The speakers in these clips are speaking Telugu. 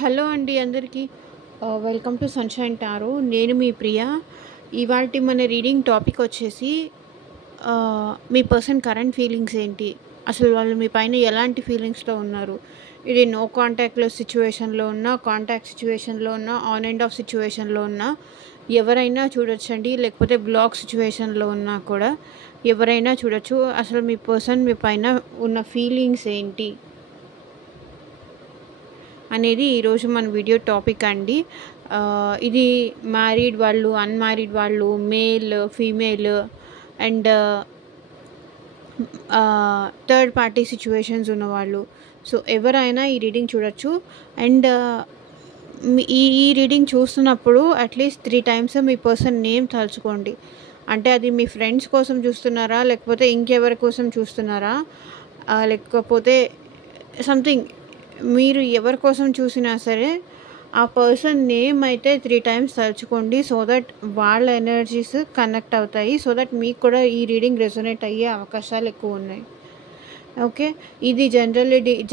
హలో అండి అందరికీ. Welcome to sunshine tarot. నేను మీ ప్రియ. ఇవాల్టి మన రీడింగ్ టాపిక్ వచ్చేసి మీ పర్సన్ కరెంట్ ఫీలింగ్స్ ఏంటి? అసలు వాళ్ళు మీ పైన ఎలాంటి ఫీలింగ్స్‌తో ఉన్నారు? ఇది నో కాంటాక్ట్‌లో సిట్యుయేషన్‌లో ఉన్నా, కాంటాక్ట్ సిట్యుయేషన్‌లో ఉన్నా, ఆన్ అండ్ ఆఫ్ సిట్యుయేషన్‌లో ఉన్నా ఎవరైనా చూడొచ్చండి. లేకపోతే బ్లాక్ సిట్యుయేషన్‌లో ఉన్నా కూడా ఎవరైనా చూడొచ్చు. అసలు మీ పర్సన్ మీ పైన ఉన్న ఫీలింగ్స్ ఏంటి అనేది ఈరోజు మన వీడియో టాపిక్ అండి. ఇది మ్యారీడ్ వాళ్ళు, అన్‌మ్యారీడ్ వాళ్ళు, male, female and third party situations ఉన్నవాళ్ళు. సో ఎవరైనా ఈ రీడింగ్ చూడొచ్చు. అండ్ ఈ రీడింగ్ చూస్తున్నప్పుడు అట్లీస్ట్ 3 టైమ్స్ మీ పర్సన్ నేమ్ తలుచుకోండి. అంటే అది మీ ఫ్రెండ్స్ కోసం చూస్తున్నారా, లేకపోతే ఇంకెవరి కోసం చూస్తున్నారా, లేకపోతే సంథింగ్ మీరు ఎవరి కోసం చూసినా సరే ఆ పర్సన్ నేమ్ అయితే 3 టైమ్స్ తలుచుకోండి. సో దట్ వాళ్ళ ఎనర్జీస్ కనెక్ట్ అవుతాయి. సో దట్ మీకు కూడా ఈ రీడింగ్ రెజొనేట్ అయ్యే అవకాశాలు ఎక్కువ ఉన్నాయి. ఓకే, ఇది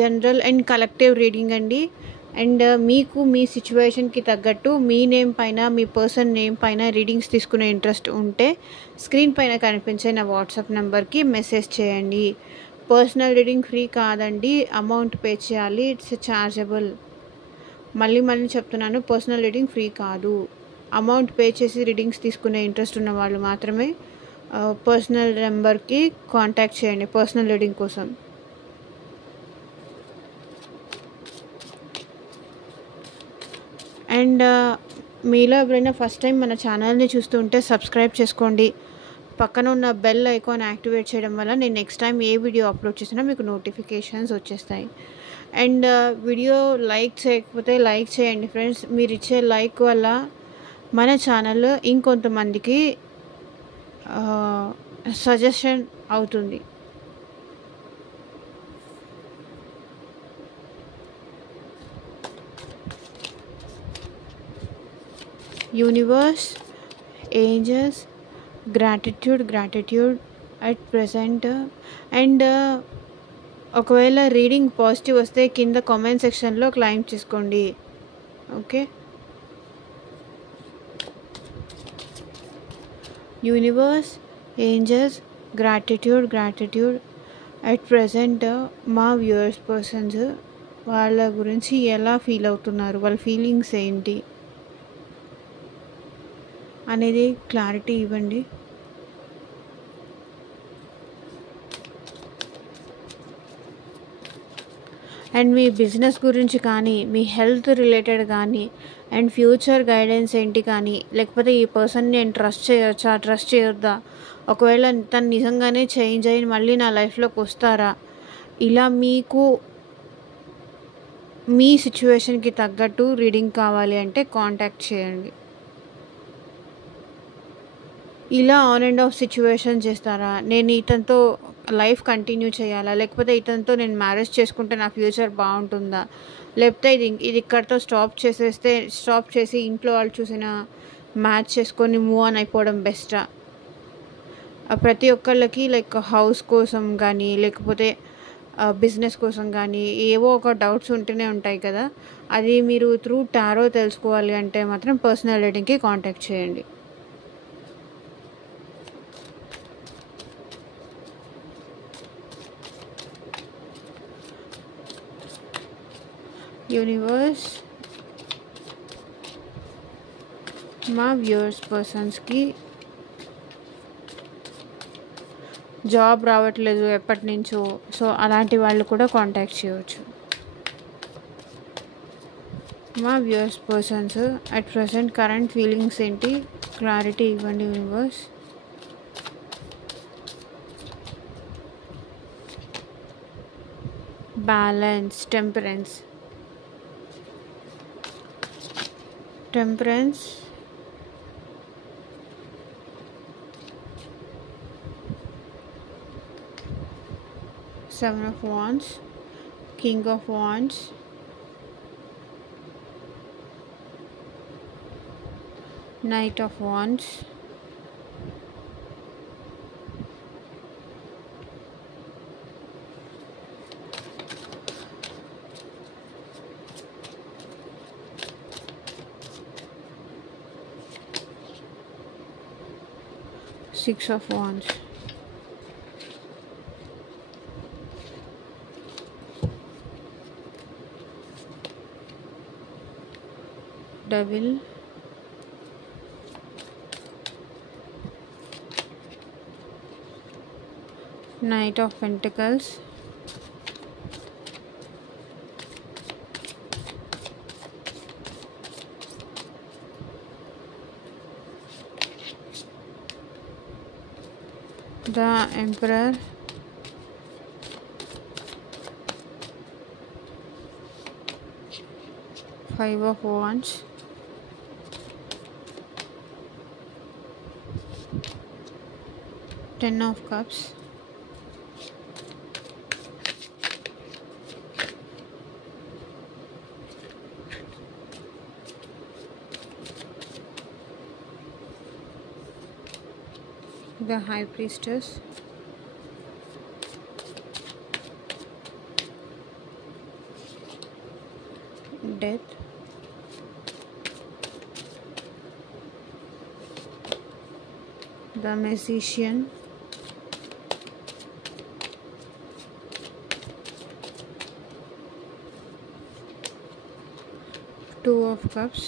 జనరల్ అండ్ కలెక్టివ్ రీడింగ్ అండి. అండ్ మీకు మీ సిచ్యువేషన్కి తగ్గట్టు మీ నేమ్ పైన, మీ పర్సన్ నేమ్ పైన రీడింగ్స్ తీసుకునే ఇంట్రెస్ట్ ఉంటే స్క్రీన్ పైన కనిపించే నా వాట్సాప్ నెంబర్కి మెసేజ్ చేయండి. పర్సనల్ రీడింగ్ ఫ్రీ కాదండి, అమౌంట్ పే చేయాలి. It's chargeable. మళ్ళీ చెప్తున్నాను, పర్సనల్ రీడింగ్ ఫ్రీ కాదు. అమౌంట్ పే చేసి రీడింగ్స్ తీసుకునే ఇంట్రెస్ట్ ఉన్న వాళ్ళు మాత్రమే పర్సనల్ నెంబర్కి కాంటాక్ట్ చేయండి పర్సనల్ రీడింగ్ కోసం. అండ్ మీలో ఎవరైనా ఫస్ట్ టైం మన ఛానల్ని చూస్తుంటే సబ్స్క్రైబ్ చేసుకోండి. పక్కన ఉన్న బెల్ ఐకాన్ యాక్టివేట్ చేయడం వల్ల నేను నెక్స్ట్ టైం ఏ వీడియో అప్లోడ్ చేసినా మీకు నోటిఫికేషన్స్ వచ్చేస్తాయి. అండ్ వీడియో లైక్ చేయకపోతే లైక్ చేయండి ఫ్రెండ్స్. మీరు ఇచ్చే లైక్ వల్ల మన ఛానల్ ఇంకొంతమందికి సజెషన్ అవుతుంది. Universe, angels, gratitude at present. And ఒకవేళ రీడింగ్ పాజిటివ్ వస్తే కింద కామెంట్ సెక్షన్లో క్లైమ్ చేసుకోండి. Okay, universe, angels, gratitude at present. మా వ్యూవర్స్ పర్సన్స్ వాళ్ళ గురించి ఎలా ఫీల్ అవుతున్నారు, వాళ్ళ ఫీలింగ్స్ ఏంటి అనేది క్లారిటీ ఇవ్వండి. అండ్ మీ బిజినెస్ గురించి కానీ, మీ హెల్త్ రిలేటెడ్ కానీ, అండ్ ఫ్యూచర్ గైడెన్స్ ఏంటి కానీ, లేకపోతే ఈ పర్సన్ నేను ట్రస్ట్ చేయొచ్చా, ట్రస్ట్ చేయొద్దా, ఒకవేళ తను నిజంగానే చేంజ్ అయ్యి మళ్ళీ నా లైఫ్లోకి వస్తారా, ఇలా మీకు మీ సిచ్యువేషన్కి తగ్గట్టు రీడింగ్ కావాలి అంటే కాంటాక్ట్ చేయండి. ఇలా ఆన్ అండ్ ఆఫ్ సిచ్యువేషన్ చేస్తారా, నేను ఇతనితో లైఫ్ కంటిన్యూ చేయాలా, లేకపోతే ఇతనితో నేను మ్యారేజ్ చేసుకుంటే నా ఫ్యూచర్ బాగుంటుందా, లేకపోతే ఇది ఇక్కడితో స్టాప్ చేసి ఇంట్లో వాళ్ళు చూసిన మ్యాచ్ చేసుకొని మూవ్ ఆన్ అయిపోవడం బెస్టా. ప్రతి ఒక్కళ్ళకి లైక్ హౌస్ కోసం కానీ, లేకపోతే బిజినెస్ కోసం కానీ ఏవో ఒక డౌట్స్ ఉంటూనే ఉంటాయి కదా. అది మీరు త్రూ టారో తెలుసుకోవాలి అంటే మాత్రం పర్సనల్ రీడింగ్కి కాంటాక్ట్ చేయండి. యూనివర్స్, మా వ్యూవర్స్ పర్సన్స్కి జాబ్ రావట్లేదు ఎప్పటి నుంచో, సో అలాంటి వాళ్ళు కూడా కాంటాక్ట్ చేయవచ్చు. మా viewers persons at present current feelings ఏంటి, క్లారిటీ ఇవ్వండి universe. Balance, temperance, Seven of Wands, King of Wands, Knight of Wands, 6 of Wands. Devil. Knight of Pentacles. The Emperor. Five of Wands. Ten of Cups. The High Priestess. Death. The Magician. Two of Cups.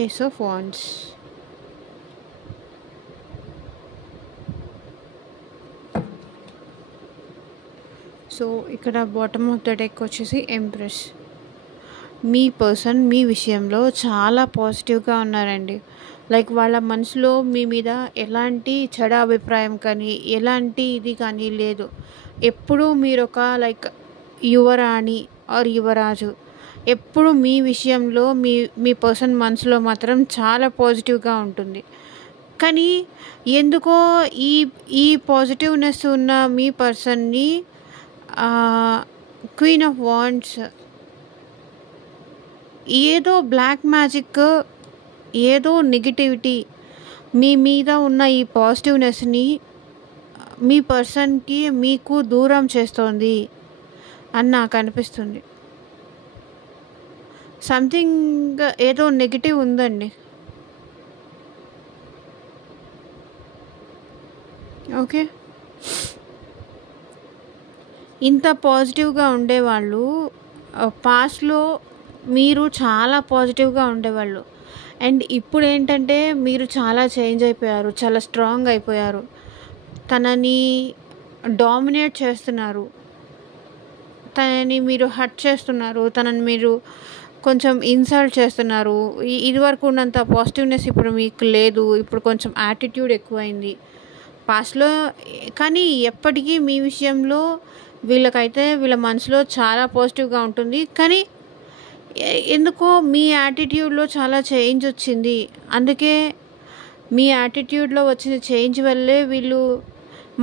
Ace of Wands. So ఇక్కడ బాటమ్ ఆఫ్ ద డెక్ వచ్చేసి ఎంప్రెస్. మీ పర్సన్ మీ విషయంలో చాలా పాజిటివ్గా ఉన్నారండి. లైక్ వాళ్ళ మనసులో మీ మీద ఎలాంటి చెడు అభిప్రాయం కానీ ఎలాంటి ఇది కానీ లేదు. ఎప్పుడూ మీరు ఒక లైక్ యువరాణి ఆర్ యువరాజు ఎప్పుడు మీ విషయంలో మీ పర్సన్ మనసులో మాత్రం చాలా పాజిటివ్గా ఉంటుంది. కానీ ఎందుకో ఈ పాజిటివ్నెస్ ఉన్న మీ పర్సన్ని క్వీన్ ఆఫ్ వాండ్స్ ఏదో బ్లాక్ మ్యాజిక్, ఏదో నెగిటివిటీ మీ మీద ఉన్న ఈ పాజిటివ్నెస్ని మీ పర్సన్కి మీకు దూరం చేస్తోంది అని నాకు అనిపిస్తుంది. సంథింగ్ ఏదో నెగిటివ్ ఉందండి. ఓకే, ఇంత పాజిటివ్గా ఉండేవాళ్ళు పాస్ట్లో మీరు చాలా పాజిటివ్గా ఉండేవాళ్ళు. అండ్ ఇప్పుడు ఏంటంటే మీరు చాలా చేంజ్ అయిపోయారు, చాలా స్ట్రాంగ్ అయిపోయారు. తనని డామినేట్ చేస్తున్నారు, తనని మీరు హర్ట్ చేస్తున్నారు, తనని మీరు కొంచెం ఇన్సల్ట్ చేస్తున్నారు. ఇదివరకు ఉన్నంత పాజిటివ్నెస్ ఇప్పుడు మీకు లేదు. ఇప్పుడు కొంచెం యాటిట్యూడ్ ఎక్కువైంది పాస్ట్లో. కానీ ఎప్పటికీ మీ విషయంలో వీళ్ళకైతే వీళ్ళ మనసులో చాలా పాజిటివ్గా ఉంటుంది. కానీ ఎందుకో మీ యాటిట్యూడ్లో చాలా చేంజ్ వచ్చింది. అందుకే మీ యాటిట్యూడ్లో వచ్చిన చేంజ్ వల్లే వీళ్ళు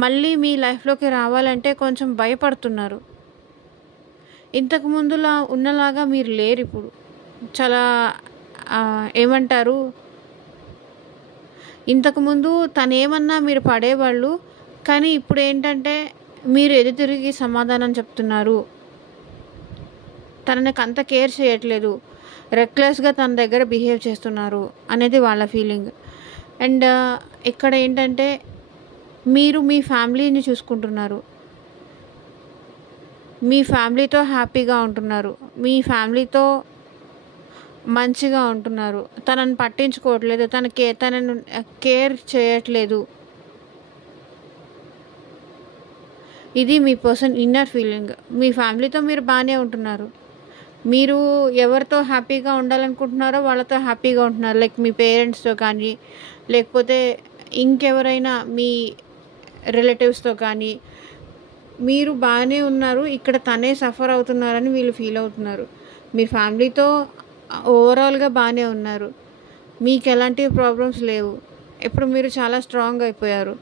మళ్ళీ మీ లైఫ్లోకి రావాలంటే కొంచెం భయపడుతున్నారు. ఇంతకుముందులా ఉన్నలాగా మీరు లేరు ఇప్పుడు. చాలా ఏమంటారు, ఇంతకుముందు తనేమన్నా మీరు పడేవాళ్ళు. కానీ ఇప్పుడు ఏంటంటే మీరు ఎదుతిరిగి సమాధానం చెప్తున్నారు. తనకి అంత కేర్ చేయట్లేదు, రెక్లెస్గా తన దగ్గర బిహేవ్ చేస్తున్నారు అనేది వాళ్ళ ఫీలింగ్. అండ్ ఇక్కడ ఏంటంటే మీరు మీ ఫ్యామిలీని చూసుకుంటున్నారు, మీ ఫ్యామిలీతో హ్యాపీగా ఉంటున్నారు, మీ ఫ్యామిలీతో మంచిగా ఉంటున్నారు. తనని పట్టించుకోవట్లేదు, తనను కేర్ చేయట్లేదు. ఇది మీ పర్సన్ ఇన్నర్ ఫీలింగ్. మీ ఫ్యామిలీతో మీరు బాగానే ఉంటున్నారు, మీరు ఎవరితో హ్యాపీగా ఉండాలనుకుంటున్నారో వాళ్ళతో హ్యాపీగా ఉంటున్నారు. లైక్ మీ పేరెంట్స్తో కానీ లేకపోతే ఇంకెవరైనా మీ రిలేటివ్స్తో కానీ మీరు బాగానే ఉన్నారు. ఇక్కడ తనే సఫర్ అవుతున్నారని వీళ్ళు ఫీల్ అవుతున్నారు. మీ ఫ్యామిలీతో ఓవరాల్గా బాగానే ఉన్నారు, మీకు ఎలాంటి ప్రాబ్లమ్స్ లేవు. ఇప్పుడు మీరు చాలా స్ట్రాంగ్ అయిపోయారు.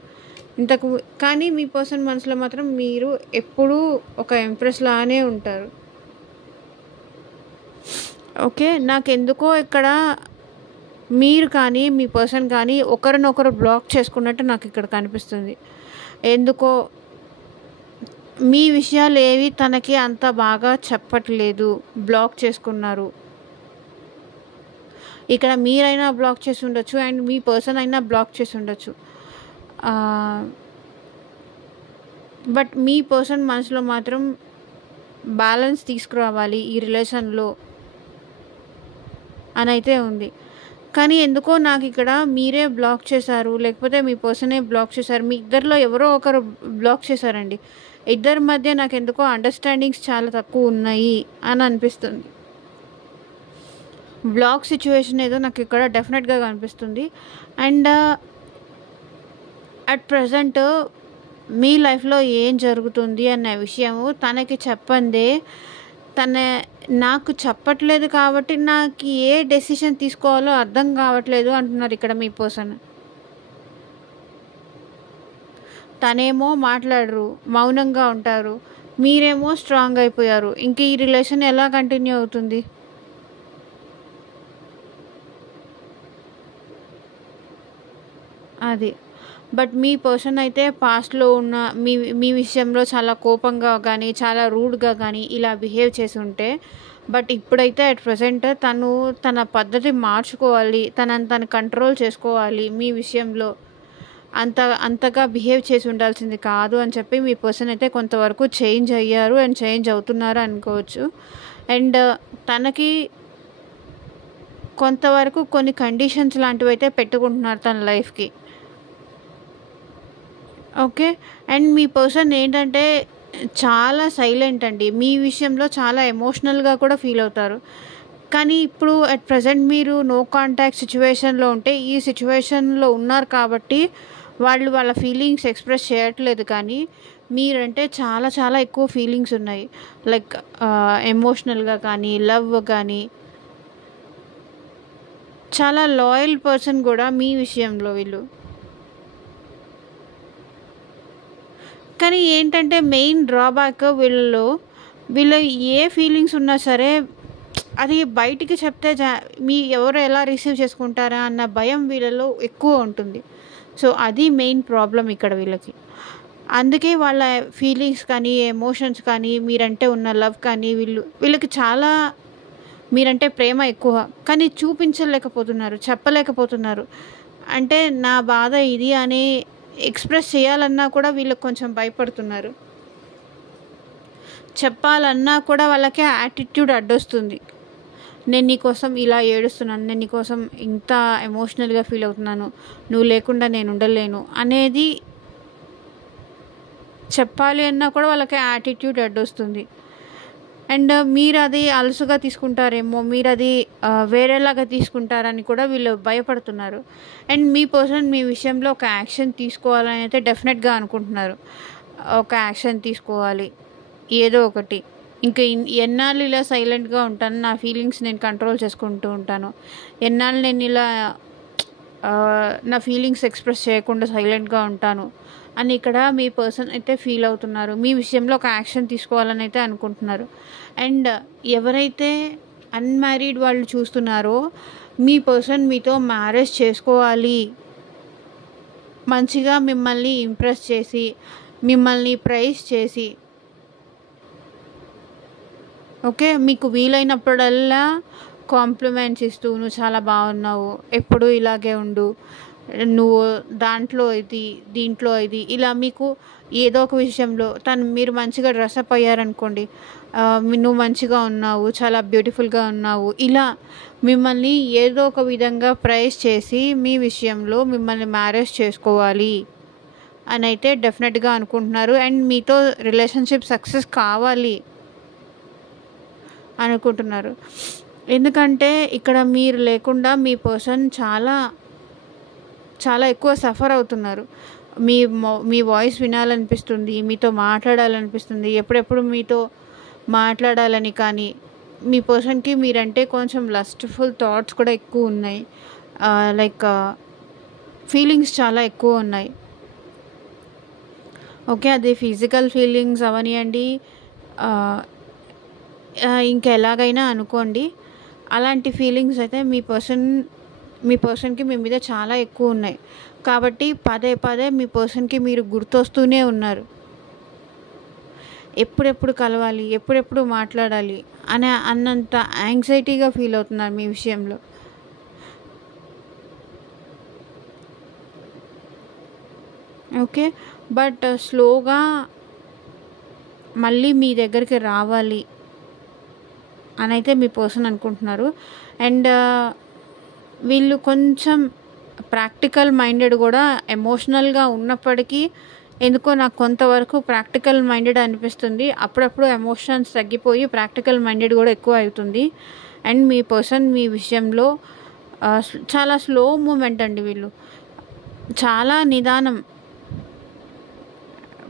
కానీ మీ పర్సన్ మనసులో మాత్రం మీరు ఎప్పుడూ ఒక ఎంప్రెస్ లానే ఉంటారు. ఓకే, నాకెందుకో ఇక్కడ మీరు కానీ మీ పర్సన్ కానీ ఒకరినొకరు బ్లాక్ చేసుకున్నట్టు నాకు ఇక్కడ కనిపిస్తుంది. ఎందుకో మీ విషయాలు ఏవి తనకి అంత బాగా చెప్పట్లేదు, బ్లాక్ చేసుకున్నారు. ఇక్కడ మీరైనా బ్లాక్ చేసి ఉండొచ్చు అండ్ మీ పర్సన్ అయినా బ్లాక్ చేసి ఉండొచ్చు. బట్ మీ పర్సన్ మనసులో మాత్రం బ్యాలెన్స్ తీసుకురావాలి ఈ రిలేషన్లో అని అయితే ఉంది. కానీ ఎందుకో నాకు ఇక్కడ మీరే బ్లాక్ చేశారు, లేకపోతే మీ పర్సనే బ్లాక్ చేశారు. మీ ఇద్దరిలో ఎవరో ఒకరు బ్లాక్ చేశారండి. ఇద్దరి మధ్య నాకు ఎందుకో అండర్స్టాండింగ్స్ చాలా తక్కువ ఉన్నాయి అని అనిపిస్తుంది. బ్లాక్ సిచ్యువేషన్ ఏదో నాకు ఇక్కడ డెఫినెట్గా కనిపిస్తుంది. అండ్ అట్ ప్రజెంట్ మీ లైఫ్లో ఏం జరుగుతుంది అనే విషయము తనకి చెప్పందే, తన నాకు చెప్పట్లేదు కాబట్టి నాకు ఏ డెసిషన్ తీసుకోవాలో అర్థం కావట్లేదు అంటున్నారు ఇక్కడ మీ పర్సన్. తనేమో మాట్లాడరు, మౌనంగా ఉంటారు, మీరేమో స్ట్రాంగ్ అయిపోయారు. ఇంక ఈ రిలేషన్ ఎలా కంటిన్యూ అవుతుంది? అది. బట్ మీ పర్సన్ అయితే పాస్ట్లో ఉన్న మీ విషయంలో చాలా కోపంగా కానీ, చాలా రూడ్గా కానీ ఇలా బిహేవ్ చేసి ఉంటే, బట్ ఇప్పుడైతే అట్ ప్రజెంట్ తను తన పద్ధతి మార్చుకోవాలి, తను కంట్రోల్ చేసుకోవాలి. మీ విషయంలో అంతగా బిహేవ్ చేసి ఉండాల్సింది కాదు అని చెప్పి మీ పర్సన్ అయితే కొంతవరకు చేంజ్ అయ్యారు అండ్ చేంజ్ అవుతున్నారు అనుకోవచ్చు. అండ్ తనకి కొంతవరకు కొన్ని కండిషన్స్ లాంటివి అయితే పెట్టుకుంటున్నారు తన లైఫ్కి. ఓకే. అండ్ మీ పర్సన్ ఏంటంటే చాలా సైలెంట్ అండి. మీ విషయంలో చాలా ఎమోషనల్గా కూడా ఫీల్ అవుతారు. కానీ ఇప్పుడు అట్ ప్రజెంట్ మీరు నో కాంటాక్ట్ సిచ్యువేషన్లో ఉంటే, ఈ సిచ్యువేషన్లో ఉన్నారు కాబట్టి వాళ్ళ ఫీలింగ్స్ ఎక్స్ప్రెస్ చేయట్లేదు. కానీ మీరంటే చాలా చాలా ఎక్కువ ఫీలింగ్స్ ఉన్నాయి. లైక్ ఎమోషనల్గా కానీ, లవ్ కానీ. చాలా లాయల్ పర్సన్ కూడా మీ విషయంలో వీళ్ళు. కానీ ఏంటంటే మెయిన్ డ్రాబ్యాక్ వీళ్ళు ఏ ఫీలింగ్స్ ఉన్నా సరే అది బయటికి చెప్తే ఎవరు ఎలా రిసీవ్ చేసుకుంటారా అన్న భయం వీళ్ళలో ఎక్కువ ఉంటుంది. సో అది మెయిన్ ప్రాబ్లం ఇక్కడ వీళ్ళకి. అందుకే వాళ్ళ ఫీలింగ్స్ కానీ, ఎమోషన్స్ కానీ, మీరంటే ఉన్న లవ్ కానీ వీళ్ళకి చాలా మీరంటే ప్రేమ ఎక్కువ. కానీ చూపించలేకపోతున్నారు, చెప్పలేకపోతున్నారు. అంటే నా బాధ ఇది అని ఎక్స్ప్రెస్ చేయాలన్నా కూడా వీళ్ళకి కొంచెం భయపడుతున్నారు. చెప్పాలన్నా కూడా వాళ్ళకి యాటిట్యూడ్ అడ్డొస్తుంది. నేను నీకోసం ఇలా ఏడుస్తున్నాను, నేను నీకోసం ఇంత ఎమోషనల్గా ఫీల్ అవుతున్నాను, నువ్వు లేకుండా నేను ఉండలేను అనేది చెప్పాలి అన్నా కూడా వాళ్ళకి యాటిట్యూడ్ అడ్డొస్తుంది. అండ్ మీరు అది అలసుగా తీసుకుంటారేమో, మీరు అది వేరేలాగా తీసుకుంటారని కూడా వీళ్ళు భయపడుతున్నారు. అండ్ మీ పర్సన్ మీ విషయంలో ఒక యాక్షన్ తీసుకోవాలని అయితే డెఫినెట్గా అనుకుంటున్నారు. ఒక యాక్షన్ తీసుకోవాలి ఏదో ఒకటి. ఇంకా ఎన్నాళ్ళు ఇలా సైలెంట్గా ఉంటాను, నా ఫీలింగ్స్ నేను కంట్రోల్ చేసుకుంటూ ఉంటాను, ఎన్నాళ్ళు నేను ఇలా నా ఫీలింగ్స్ ఎక్స్ప్రెస్ చేయకుండా సైలెంట్గా ఉంటాను అని ఇక్కడ మీ పర్సన్ అయితే ఫీల్ అవుతున్నారు. మీ విషయంలో ఒక యాక్షన్ తీసుకోవాలని అయితే అనుకుంటున్నారు. అండ్ ఎవరైతే అన్మ్యారీడ్ వాళ్ళు చూస్తున్నారో, మీ పర్సన్ మీతో మ్యారేజ్ చేసుకోవాలి, మంచిగా మిమ్మల్ని ఇంప్రెస్ చేసి, మిమ్మల్ని ప్రైజ్ చేసి, ఓకే, మీకు వీలైనప్పుడల్లా కాంప్లిమెంట్స్ ఇస్తూ, నువ్వు చాలా బాగున్నావు, ఎప్పుడూ ఇలాగే ఉండు, నువ్వు దాంట్లో ఇది, దీంట్లో ఇది, ఇలా మీకు ఏదో ఒక విషయంలో మీరు మంచిగా డ్రెస్అప్ అయ్యారనుకోండి, నువ్వు మంచిగా ఉన్నావు, చాలా బ్యూటిఫుల్గా ఉన్నావు, ఇలా మిమ్మల్ని ఏదో ఒక విధంగా ప్రైజ్ చేసి మీ విషయంలో మిమ్మల్ని మ్యారేజ్ చేసుకోవాలి అని అయితే డెఫినెట్గా అనుకుంటున్నారు. అండ్ మీతో రిలేషన్షిప్ సక్సెస్ కావాలి అనుకుంటున్నారు. ఎందుకంటే ఇక్కడ మీరు లేకుండా మీ పర్సన్ చాలా చాలా ఎక్కువ సఫర్ అవుతున్నారు. మీ వాయిస్ వినాలనిపిస్తుంది, మీతో మాట్లాడాలనిపిస్తుంది, ఎప్పుడెప్పుడు మీతో మాట్లాడాలని. కానీ మీ పర్సన్కి మీరంటే కొంచెం లస్ట్ఫుల్ థాట్స్ కూడా ఎక్కువ ఉన్నాయి. లైక్ ఫీలింగ్స్ చాలా ఎక్కువ ఉన్నాయి. ఓకే, అది ఫిజికల్ ఫీలింగ్స్ అవనివ్వండి, ఇంకెలాగైనా అనుకోండి. అలాంటి ఫీలింగ్స్ అయితే మీ పర్సన్కి మీ మీద చాలా ఎక్కువ ఉన్నాయి. కాబట్టి పదే పదే మీ పర్సన్కి మీరు గుర్తొస్తూనే ఉన్నారు. ఎప్పుడెప్పుడు కలవాలి, ఎప్పుడెప్పుడు మాట్లాడాలి అన్నంత యాంగ్జైటీగా ఫీల్ అవుతున్నారు మీ విషయంలో. ఓకే. బట్ స్లోగా మళ్ళీ మీ దగ్గరికి రావాలి అనైతే మీ పర్సన్ అనుకుంటున్నారు. అండ్ వీళ్ళు కొంచెం ప్రాక్టికల్ మైండెడ్ కూడా, ఎమోషనల్గా ఉన్నప్పటికీ ఎందుకో నాకు కొంతవరకు ప్రాక్టికల్ మైండెడ్ అనిపిస్తుంది. అప్పుడప్పుడు ఎమోషన్స్ తగ్గిపోయి ప్రాక్టికల్ మైండెడ్ కూడా ఎక్కువ అవుతుంది. అండ్ మీ పర్సన్ మీ విషయంలో చాలా స్లో మూమెంట్ అండి. వీళ్ళు చాలా నిదానం.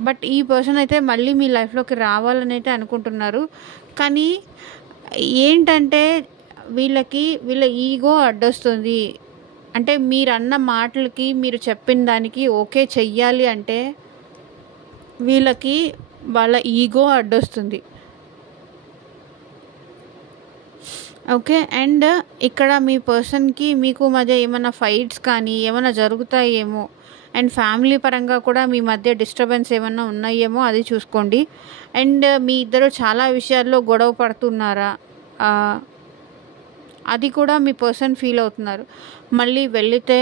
బట్ ఈ పర్సన్ అయితే మళ్ళీ మీ లైఫ్లోకి రావాలని అయితే అనుకుంటున్నారు. కానీ ఏంటంటే వీళ్ళ ఈగో అడ్డొస్తుంది. అంటే మీరు అన్న మాటలకి, మీరు చెప్పిన దానికి ఓకే చెయ్యాలి అంటే వీళ్ళకి వాళ్ళ ఈగో అడ్డొస్తుంది. ఓకే. అండ్ ఇక్కడ మీ పర్సన్కి మీకు మధ్య ఏమైనా ఫైట్స్ కానీ ఏమైనా జరుగుతాయేమో, అండ్ ఫ్యామిలీ పరంగా కూడా మీ మధ్య డిస్టర్బెన్స్ ఏమైనా ఉన్నాయేమో అది చూసుకోండి. అండ్ మీ ఇద్దరు చాలా విషయాల్లో గొడవ పడుతున్నారా, అది కూడా మీ పర్సన్ ఫీల్ అవుతున్నారు. మళ్ళీ వెళితే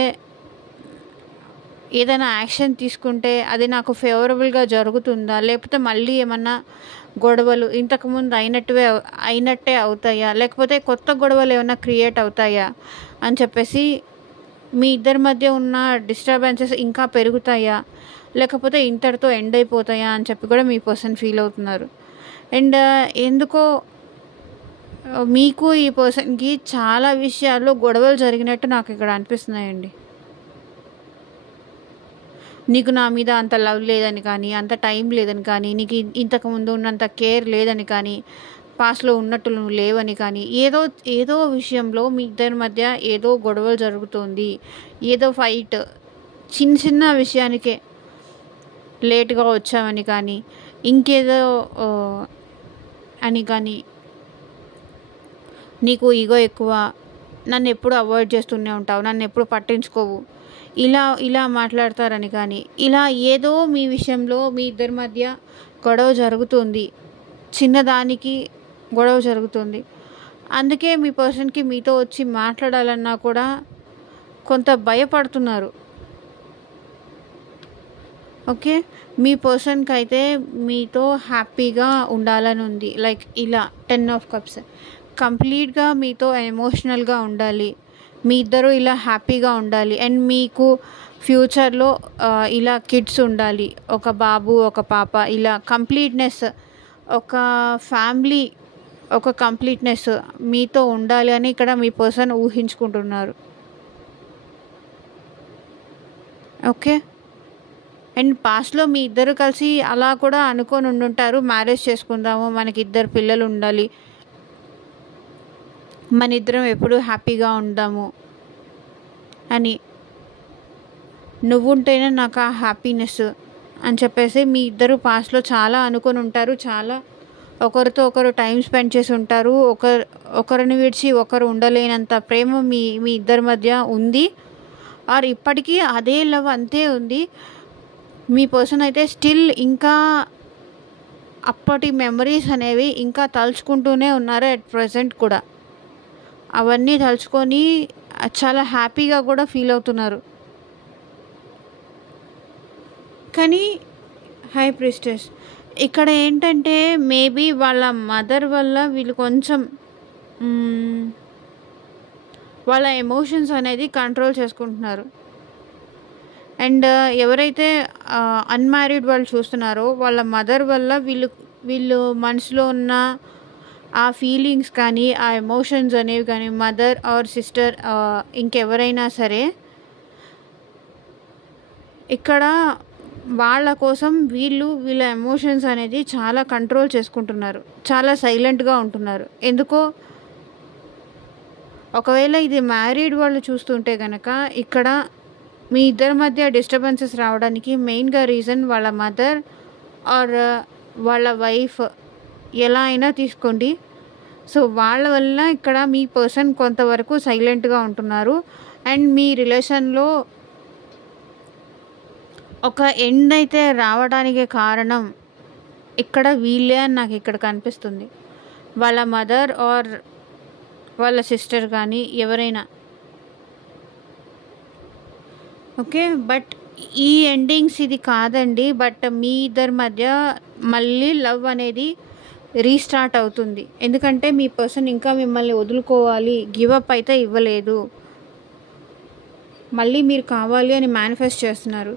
ఏదైనా యాక్షన్ తీసుకుంటే అది నాకు ఫేవరబుల్గా జరుగుతుందా, లేకపోతే మళ్ళీ ఏమన్నా గొడవలు ఇంతకుముందు అయినట్టే అవుతాయా, లేకపోతే కొత్త గొడవలు ఏమైనా క్రియేట్ అవుతాయా అని చెప్పేసి, మీ ఇద్దరి మధ్య ఉన్న డిస్టర్బెన్సెస్ ఇంకా పెరుగుతాయా, లేకపోతే ఇంతటితో ఎండ్ అయిపోతాయా అని చెప్పి కూడా మీ పర్సన్ ఫీల్ అవుతున్నారు. అండ్ ఎందుకో మీకు ఈ పర్సన్కి చాలా విషయాల్లో గొడవలు జరిగినట్టు నాకు ఇక్కడ అనిపిస్తున్నాయండి. నీకు నా మీద అంత లవ్ లేదని కానీ, అంత టైం లేదని కానీ, నీకు ఇంతకుముందు ఉన్నంత కేర్ లేదని కానీ, పాస్ట్లో ఉన్నట్టు నువ్వు లేవని కానీ, ఏదో విషయంలో మీ ఇద్దరి మధ్య ఏదో గొడవలు జరుగుతుంది. ఏదో ఫైట్, చిన్న విషయానికే లేట్గా వచ్చామని కానీ, ఇంకేదో అని కానీ, నీకు ఈగో ఎక్కువ, నన్ను ఎప్పుడు అవాయిడ్ చేస్తూనే ఉంటావు, నన్ను ఎప్పుడు పట్టించుకోవు, ఇలా మాట్లాడతారని కానీ, ఇలా ఏదో మీ విషయంలో మీ ఇద్దరి మధ్య గొడవ జరుగుతుంది. చిన్నదానికి గొడవ జరుగుతుంది. అందుకే మీ పర్సన్కి మీతో వచ్చి మాట్లాడాలన్నా కూడా కొంత భయపడుతున్నారు. ఓకే. మీ పర్సన్కి అయితే మీతో హ్యాపీగా ఉండాలని ఉంది. లైక్ ఇలా 10 ఆఫ్ కప్స్ కంప్లీట్గా మీతో ఎమోషనల్గా ఉండాలి. మీ ఇద్దరు ఇలా హ్యాపీగా ఉండాలి. అండ్ మీకు ఫ్యూచర్లో ఇలా కిడ్స్ ఉండాలి, ఒక బాబు ఒక పాప, ఇలా కంప్లీట్నెస్, ఒక ఫ్యామిలీ, ఒక కంప్లీట్నెస్ మీతో ఉండాలి అని ఇక్కడ మీ పర్సన్ ఊహించుకుంటున్నారు. ఓకే. అండ్ పాస్ట్లో మీ ఇద్దరు కలిసి అలా కూడా అనుకొని ఉండుంటారు, మ్యారేజ్ చేసుకుందాము, మనకి 2 పిల్లలు ఉండాలి, మన ఇద్దరం ఎప్పుడూ హ్యాపీగా ఉందాము అని, నువ్వుంటేనే నాకు ఆ హ్యాపీనెస్ అని చెప్పేసి మీ ఇద్దరు పాస్ట్లో చాలా అనుకొని ఉంటారు. చాలా ఒకరితో ఒకరు టైం స్పెండ్ చేసి ఉంటారు. ఒకరిని విడిచి ఒకరు ఉండలేనంత ప్రేమ మీ ఇద్దరి మధ్య ఉంది. ఆర్ ఇప్పటికీ అదే లవ్ అంతే ఉంది. మీ పర్సన్ అయితే స్టిల్ ఇంకా అప్పటి మెమరీస్ అనేవి ఇంకా తలుచుకుంటూనే ఉన్నారు అట్ ప్రజెంట్ కూడా. అవన్నీ తలుచుకొని చాలా హ్యాపీగా కూడా ఫీల్ అవుతున్నారు. కానీ హై ప్రిస్టెస్ ఇక్కడ ఏంటంటే మేబీ వాళ్ళ మదర్ వల్ల వీళ్ళు కొంచెం వాళ్ళ ఎమోషన్స్ అనేది కంట్రోల్ చేసుకుంటున్నారు. అండ్ ఎవరైతే అన్మ్యారీడ్ వాళ్ళు చూస్తున్నారో వాళ్ళ మదర్ వల్ల వీళ్ళు మనసులో ఉన్న ఆ ఫీలింగ్స్ కానీ, ఆ ఎమోషన్స్ అనేవి కానీ, మదర్ ఆర్ సిస్టర్ ఇంకెవరైనా సరే ఇక్కడ వాళ్ళ కోసం వీళ్ళ ఎమోషన్స్ అనేది చాలా కంట్రోల్ చేసుకుంటున్నారు, చాలా సైలెంట్గా ఉంటున్నారు. ఎందుకో ఒకవేళ ఇది మ్యారీడ్ వాళ్ళు చూస్తుంటే కనుక ఇక్కడ మీ ఇద్దరి మధ్య డిస్టర్బెన్సెస్ రావడానికి మెయిన్గా రీజన్ వాళ్ళ మదర్ ఆర్ వాళ్ళ వైఫ్, ఎలా అయినా తీసుకోండి. సో వాళ్ళ వల్ల ఇక్కడ మీ పర్సన్ కొంతవరకు సైలెంట్గా ఉంటున్నారు. అండ్ మీ రిలేషన్లో ఒక ఎండ్ అయితే రావడానికి కారణం ఇక్కడ వీళ్ళే అని నాకు ఇక్కడ కనిపిస్తుంది. వాళ్ళ మదర్ ఆర్ వాళ్ళ సిస్టర్ కానీ ఎవరైనా. ఓకే, బట్ ఈ ఎండింగ్స్ ఇది కాదండి. బట్ మీ ఇద్దరి మధ్య మళ్ళీ లవ్ అనేది రీస్టార్ట్ అవుతుంది. ఎందుకంటే మీ పర్సన్ ఇంకా మిమ్మల్ని వదులుకోవాలి, గివప్ అయితే ఇవ్వలేదు. మళ్ళీ మీరు కావాలి అని మేనిఫెస్ట్ చేస్తున్నారు.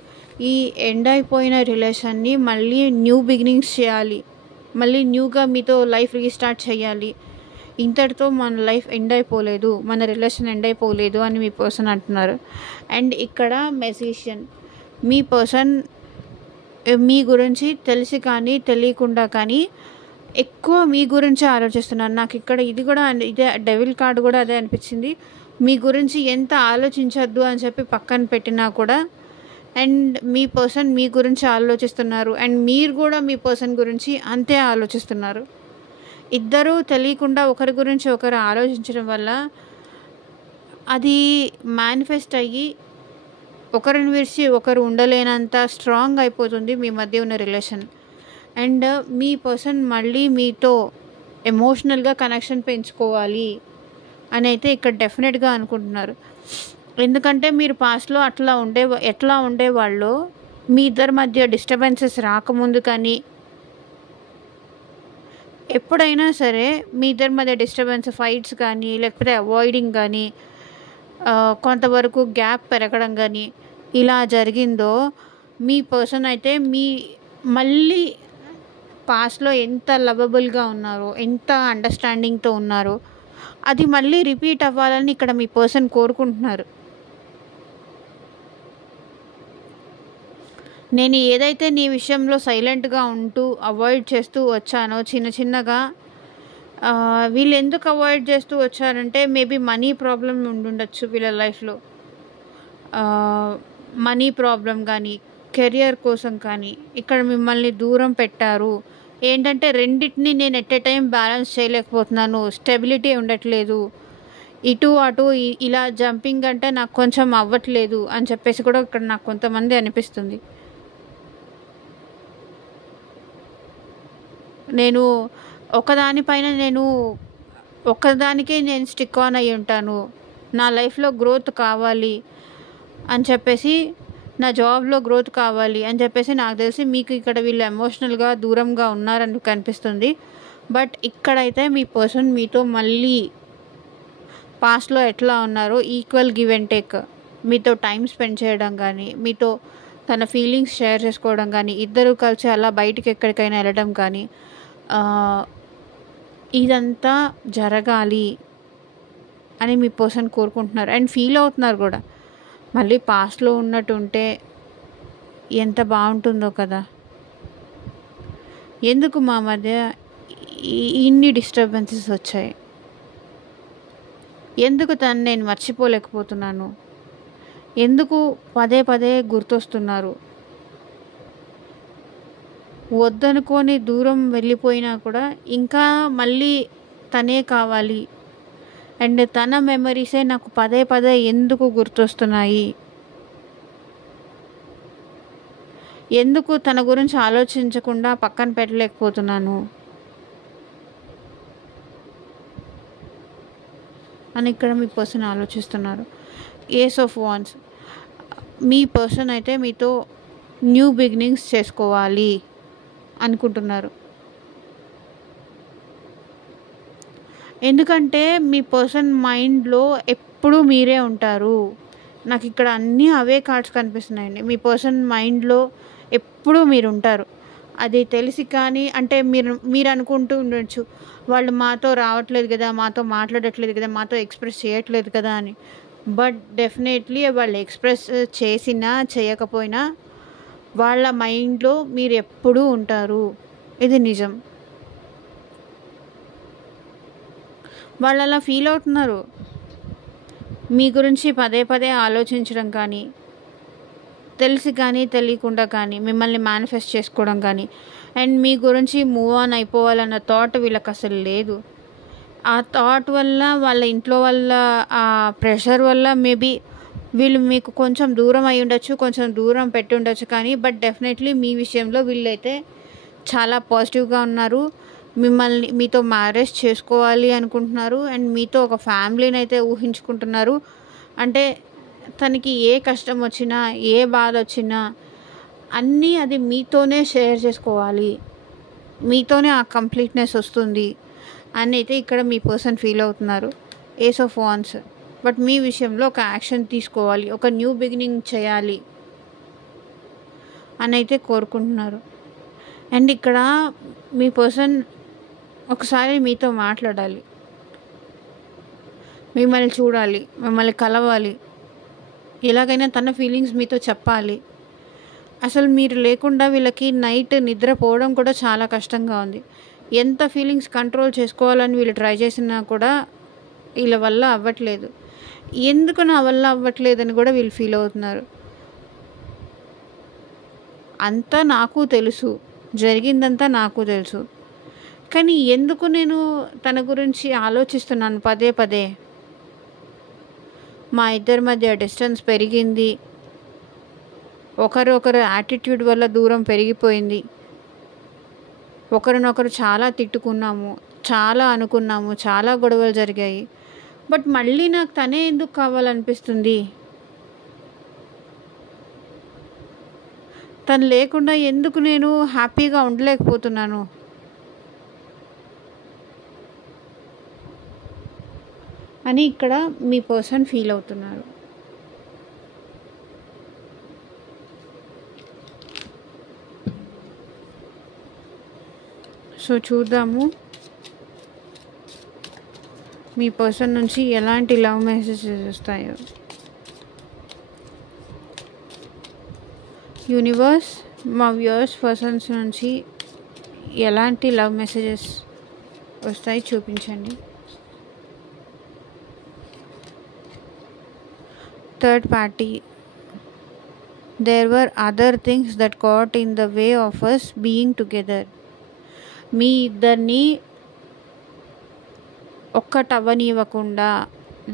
ఈ ఎండ్ అయిపోయిన రిలేషన్ని మళ్ళీ న్యూ బిగినింగ్స్ చేయాలి, మళ్ళీ న్యూగా మీతో లైఫ్ రీస్టార్ట్ చేయాలి. ఇంతటితో మన లైఫ్ ఎండ్ అయిపోలేదు, మన రిలేషన్ ఎండ్ అయిపోలేదు అని మీ పర్సన్ అంటున్నారు. అండ్ ఇక్కడ మెజిషియన్, మీ పర్సన్ మీ గురించి తెలిసి కానీ తెలియకుండా కానీ ఎక్కువ మీ గురించి ఆలోచిస్తున్నారు. నాకు ఇక్కడ ఇది కూడా ఇదే డెవిల్ కార్డు కూడా అదే అనిపించింది. మీ గురించి ఎంత ఆలోచించద్దు అని చెప్పి పక్కన పెట్టినా కూడా అండ్ మీ పర్సన్ మీ గురించి ఆలోచిస్తున్నారు. అండ్ మీరు కూడా మీ పర్సన్ గురించి అంతే ఆలోచిస్తున్నారు. ఇద్దరూ తెలియకుండా ఒకరి గురించి ఒకరు ఆలోచించడం వల్ల అది మేనిఫెస్ట్ అయ్యి ఒకరిని విడిచి ఒకరు ఉండలేనంత స్ట్రాంగ్ అయిపోతుంది మీ మధ్య ఉన్న రిలేషన్. అండ్ మీ పర్సన్ మళ్ళీ మీతో ఎమోషనల్గా కనెక్షన్ పెంచుకోవాలి అని అయితే ఇక్కడ డెఫినెట్గా అనుకుంటున్నారు. ఎందుకంటే మీరు పాస్ట్లో ఎట్లా ఉండేవాళ్ళో మీ ఇద్దరి మధ్య డిస్టర్బెన్సెస్ రాకముందు కానీ ఎప్పుడైనా సరే మీ ఇద్దరి మధ్య డిస్టర్బెన్స్, ఫైట్స్ కానీ లేకపోతే అవాయిడింగ్ కానీ కొంతవరకు గ్యాప్ పెరగడం కానీ ఇలా జరిగిందో మీ పర్సన్ అయితే మళ్ళీ పాస్ట్లో ఎంత లవబుల్గా ఉన్నారో, ఎంత అండర్స్టాండింగ్తో ఉన్నారో అది మళ్ళీ రిపీట్ అవ్వాలని ఇక్కడ మీ పర్సన్ కోరుకుంటున్నారు. నేను ఏదైతే నీ విషయంలో సైలెంట్గా ఉంటూ అవాయిడ్ చేస్తూ వచ్చానో చిన్నగా, వీళ్ళు ఎందుకు అవాయిడ్ చేస్తూ వచ్చారంటే మేబీ మనీ ప్రాబ్లం ఉండుండొచ్చు వీళ్ళ లైఫ్లో. మనీ ప్రాబ్లం కానీ కెరియర్ కోసం కానీ ఇక్కడ మిమ్మల్ని దూరం పెట్టారు. ఏంటంటే రెండింటిని నేను ఎట్ ఏ టైం బ్యాలెన్స్ చేయలేకపోతున్నాను, స్టెబిలిటీ ఉండట్లేదు, ఇటు అటు ఇలా జంపింగ్ అంటే నాకు కొంచెం అవ్వట్లేదు అని చెప్పేసి కూడా ఇక్కడ నాకు కొంతమంది అనిపిస్తుంది. నేను ఒక్కదానికే నేను స్టిక్ ఆన్ అయ్యి ఉంటాను, నా లైఫ్లో గ్రోత్ కావాలి అని చెప్పేసి, నా జాబ్లో గ్రోత్ కావాలి అని చెప్పేసి నాకు తెలిసి మీకు ఇక్కడ వీళ్ళు ఎమోషనల్గా దూరంగా ఉన్నారని కనిపిస్తుంది. బట్ ఇక్కడైతే మీ పర్సన్ మీతో మళ్ళీ పాస్ట్లో ఎట్లా ఉన్నారో ఈక్వల్ గివ్ అండ్ టేక్, మీతో టైం స్పెండ్ చేయడం కానీ, మీతో తన ఫీలింగ్స్ షేర్ చేసుకోవడం కానీ, ఇద్దరు కలిసి అలా బయటికి ఎక్కడికైనా వెళ్ళడం కానీ ఇదంతా జరగాలి అని మీ పర్సన్ కోరుకుంటున్నారు. అండ్ ఫీల్ అవుతున్నారు కూడా, మళ్ళీ పాస్ట్లో ఉన్నట్టు ఉంటే ఎంత బాగుంటుందో కదా, ఎందుకు మా మధ్య ఇన్ని డిస్టర్బెన్సెస్ వచ్చాయి, ఎందుకు తను నేను మర్చిపోలేకపోతున్నాను, ఎందుకు పదే గుర్తొస్తున్నారు, వద్దనుకొని దూరం వెళ్ళిపోయినా కూడా ఇంకా మళ్ళీ తనే కావాలి అండ్ తన మెమరీసే నాకు పదే ఎందుకు గుర్తొస్తున్నాయి, ఎందుకు తన గురించి ఆలోచించకుండా పక్కన పెట్టలేకపోతున్నాను అని ఇక్కడ మీ పర్సన్ ఆలోచిస్తున్నారు. ఏస్ ఆఫ్ వాండ్స్, మీ పర్సన్ అయితే మీతో న్యూ బిగినింగ్స్ చేసుకోవాలి అనుకుంటున్నారు. ఎందుకంటే మీ పర్సన్ మైండ్లో ఎప్పుడూ మీరే ఉంటారు. నాకు ఇక్కడ అన్నీ అవే కార్డ్స్ కనిపిస్తున్నాయండి. మీ పర్సన్ మైండ్లో ఎప్పుడూ మీరు ఉంటారు. అది తెలిసి కానీ అంటే మీరు అనుకుంటూ ఉండొచ్చు, వాళ్ళు మాతో రావట్లేదు కదా, మాతో మాట్లాడట్లేదు కదా, మాతో ఎక్స్ప్రెస్ చేయట్లేదు కదా అని. బట్ డెఫినెట్లీ వాళ్ళు ఎక్స్ప్రెస్ చేసినా చేయకపోయినా వాళ్ళ మైండ్లో మీరు ఎప్పుడూ ఉంటారు, ఇది నిజం. వాళ్ళు అలా ఫీల్ అవుతున్నారు. మీ గురించి పదే ఆలోచించడం కానీ, తెలిసి కానీ తెలియకుండా కానీ మిమ్మల్ని మేనిఫెస్ట్ చేసుకోవడం కానీ, అండ్ మీ గురించి మూవ్ ఆన్ అయిపోవాలన్న థాట్ వీళ్ళకి అసలు లేదు. ఆ థాట్ వల్ల వాళ్ళ ఇంట్లో వల్ల ఆ ప్రెషర్ వల్ల మేబీ వీళ్ళు మీకు కొంచెం దూరం అయి ఉండొచ్చు, కొంచెం దూరం పెట్టి ఉండొచ్చు కానీ బట్ డెఫినెట్లీ మీ విషయంలో వీళ్ళైతే చాలా పాజిటివ్గా ఉన్నారు, మీతో మ్యారేజ్ చేసుకోవాలి అనుకుంటున్నారు, అండ్ మీతో ఒక ఫ్యామిలీని అయితే ఊహించుకుంటున్నారు. అంటే తనకి ఏ కష్టం వచ్చినా, ఏ బాధ వచ్చినా అన్నీ అది మీతోనే షేర్ చేసుకోవాలి, మీతోనే ఆ కంప్లీట్నెస్ వస్తుంది అని అయితే ఇక్కడ మీ పర్సన్ ఫీల్ అవుతున్నారు. Ace of wands. బట్ మీ విషయంలో ఒక యాక్షన్ తీసుకోవాలి, ఒక న్యూ బిగినింగ్ చేయాలి అని అయితే కోరుకుంటున్నారు. అండ్ ఇక్కడ మీ పర్సన్ ఒకసారి మీతో మాట్లాడాలి, మిమ్మల్ని చూడాలి, మిమ్మల్ని కలవాలి, ఎలాగైనా తన ఫీలింగ్స్ మీతో చెప్పాలి. అసలు మీరు లేకుండా వీళ్ళకి నైట్ నిద్రపోవడం కూడా చాలా కష్టంగా ఉంది. ఎంత ఫీలింగ్స్ కంట్రోల్ చేసుకోవాలని వీళ్ళు ట్రై చేసినా కూడా వీళ్ళ వల్ల అవ్వట్లేదు. ఎందుకు నా వల్ల అవ్వట్లేదని కూడా వీళ్ళు ఫీల్ అవుతున్నారు. అంతా నాకు తెలుసు, జరిగిందంతా నాకు తెలుసు, కానీ ఎందుకు నేను తన గురించి ఆలోచిస్తున్నాను పదే పదే. మా ఇద్దరి మధ్య డిస్టెన్స్ పెరిగింది, ఒకరు యాటిట్యూడ్ వల్ల దూరం పెరిగిపోయింది, ఒకరినొకరు చాలా తిట్టుకున్నాము, చాలా అనుకున్నాము, చాలా గొడవలు జరిగాయి. బట్ మళ్ళీ నాకు తనే ఎందుకు కావాలనిపిస్తుంది, తను లేకుండా ఎందుకు నేను హ్యాపీగా ఉండలేకపోతున్నాను అని ఇక్కడ మీ పర్సన్ ఫీల్ అవుతున్నారు. సో చూద్దాము మీ పర్సన్ నుంచి ఎలాంటి లవ్ మెసేజెస్ వస్తాయో. యూనివర్స్, మా వ్యూయర్స్ పర్సన్స్ నుంచి ఎలాంటి లవ్ మెసేజెస్ వస్తాయి చూపించండి. Third party. There were other things that got in the way of us being together. మీ ఇద్దరిని ఒక్కటవ్వనివ్వకుండా,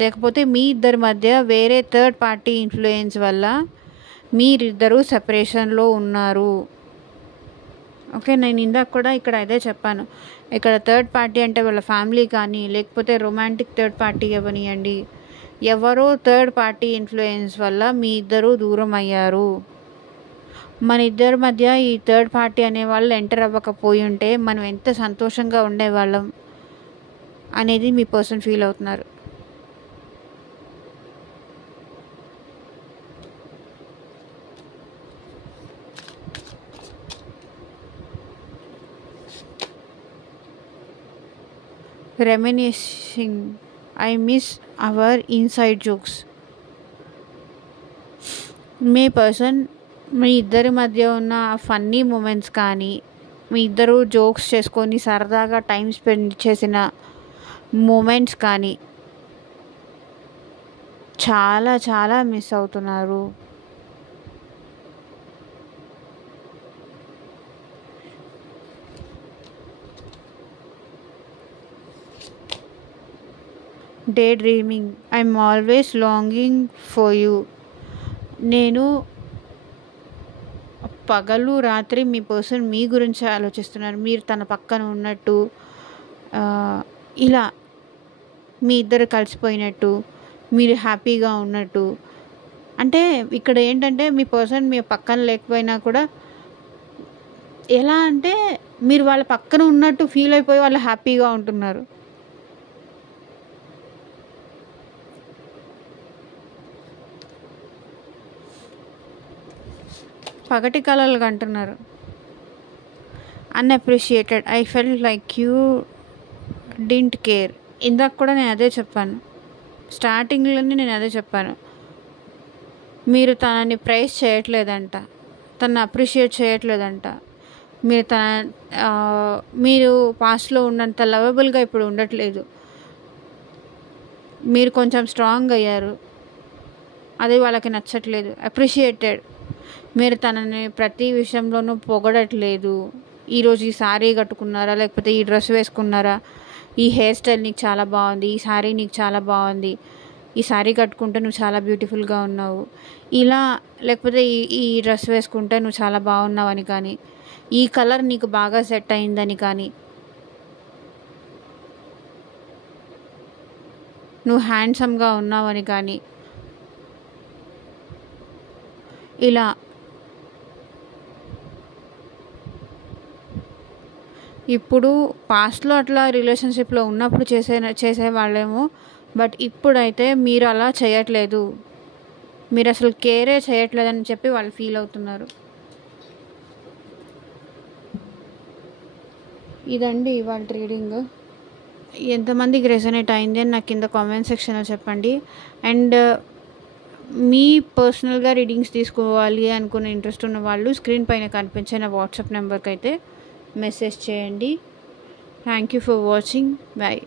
లేకపోతే మీ ఇద్దరి మధ్య వేరే థర్డ్ పార్టీ ఇన్ఫ్లుయెన్స్ వల్ల మీరిద్దరూ సెపరేషన్లో ఉన్నారు. ఓకే, నేను ఇందాక కూడా ఇక్కడ అదే చెప్పాను. ఇక్కడ థర్డ్ పార్టీ అంటే వాళ్ళ ఫ్యామిలీ కానీ, లేకపోతే రొమాంటిక్ థర్డ్ పార్టీ అవ్వనియండి, ఎవరో థర్డ్ పార్టీ ఇన్ఫ్లుయెన్స్ వల్ల మీ ఇద్దరూ దూరం అయ్యారు. మన ఇద్దరి మధ్య ఈ థర్డ్ పార్టీ అనే వాళ్ళు ఎంటర్ అవ్వకపోయి ఉంటే మనం ఎంత సంతోషంగా ఉండేవాళ్ళం అనేది మీ పర్సన్ ఫీల్ అవుతున్నారు. Reminiscing, I miss our inside jokes. మీ పర్సన్ మీ ఇద్దరి మధ్య ఉన్న ఫన్నీ మూమెంట్స్ కానీ, మీ ఇద్దరు జోక్స్ చేసుకొని సరదాగా టైం స్పెండ్ చేసిన మూమెంట్స్ కానీ చాలా చాలా మిస్ అవుతున్నారు. Day dreaming, I'm always longing for you. నేను పగలు రాత్రి మీ పర్సన్ మీ గురించి ఆలోచిస్తున్నారు. మీరు తన పక్కన ఉన్నట్టు, ఇలా మీ ఇద్దరు కలిసిపోయినట్టు, మీరు హ్యాపీగా ఉన్నట్టు. అంటే ఇక్కడ ఏంటంటే మీ పర్సన్ మీ పక్కన లేకపోయినా కూడా ఎలా అంటే మీరు వాళ్ళ పక్కన ఉన్నట్టు ఫీల్ అయిపోయి వాళ్ళు హ్యాపీగా ఉంటున్నారు. పగటి కలలు కంటున్నారు. Unappreciated, I felt like you didn't care. ఇందాక కూడా నేను అదే చెప్పాను, స్టార్టింగ్లోనే నేను అదే చెప్పాను. మీరు తనని ప్రైజ్ చేయట్లేదంట, తనని అప్రిషియేట్ చేయట్లేదంట. మీరు పాస్ట్లో ఉన్నంత లవబుల్గా ఇప్పుడు ఉండట్లేదు. మీరు కొంచెం స్ట్రాంగ్ అయ్యారు, అది వాళ్ళకి నచ్చట్లేదు. అప్రిషియేటెడ్, మీరు తనని ప్రతి విషయంలోనూ పొగడట్లేదు. ఈరోజు ఈ శారీ కట్టుకున్నారా, లేకపోతే ఈ డ్రెస్ వేసుకున్నారా, ఈ హెయిర్ స్టైల్ నీకు చాలా బాగుంది, ఈ శారీ నీకు చాలా బాగుంది, ఈ శారీ కట్టుకుంటే నువ్వు చాలా బ్యూటిఫుల్గా ఉన్నావు, ఇలా లేకపోతే ఈ డ్రెస్ వేసుకుంటే నువ్వు చాలా బాగున్నావు అని కానీ, ఈ కలర్ నీకు బాగా సెట్ అయిందని కానీ, నువ్వు హ్యాండ్సమ్గా ఉన్నావని కానీ, ఇలా ఇప్పుడు పాస్ట్లో అట్లా రిలేషన్షిప్లో ఉన్నప్పుడు చేసేవాళ్ళేమో, బట్ ఇప్పుడైతే మీరు అలా చేయట్లేదు, మీరు అసలు కేరే చేయట్లేదని చెప్పి వాళ్ళు ఫీల్ అవుతున్నారు. ఇదండి ఇవాళ రీడింగ్. ఎంతమందికి రెసనేట్ అయింది అని నాకు కింద కామెంట్ సెక్షన్లో చెప్పండి. అండ్ మీ పర్సనల్గా రీడింగ్స్ తీసుకోవాలి అనుకునే ఇంట్రెస్ట్ ఉన్న వాళ్ళు స్క్రీన్ పైన కనిపించే నా వాట్సాప్ నెంబర్కి అయితే మెసేజ్ చేయండి. Thank you for watching. Bye.